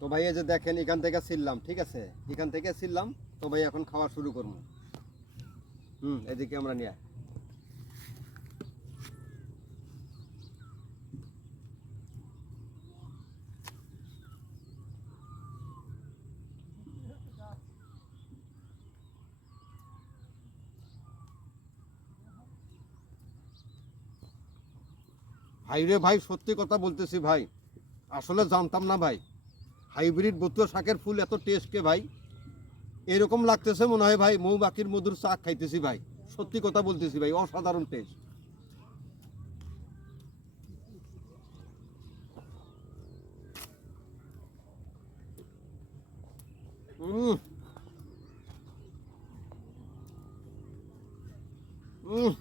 তো ভাই এই যে দেখেন এখান থেকে ছিললাম, ঠিক আছে, এখান থেকে ছিললাম। তো ভাই এখন খাওয়া শুরু করবো। এদিকে আমরা নিয়ে ভাই রে ভাই, সত্যি কথা বলতেছি ভাই, আসলে জানতাম না ভাই হাইব্রিড বতুয়া শাকের ফুল এত টেস্ট কে ভাই। এরকম লাগতেছে মনে হয় ভাই মৌমাছির মধুর শাক খাইতেছি ভাই। সত্যি কথা বলতেছি ভাই, অসাধারণ টেস্ট। হুম হুম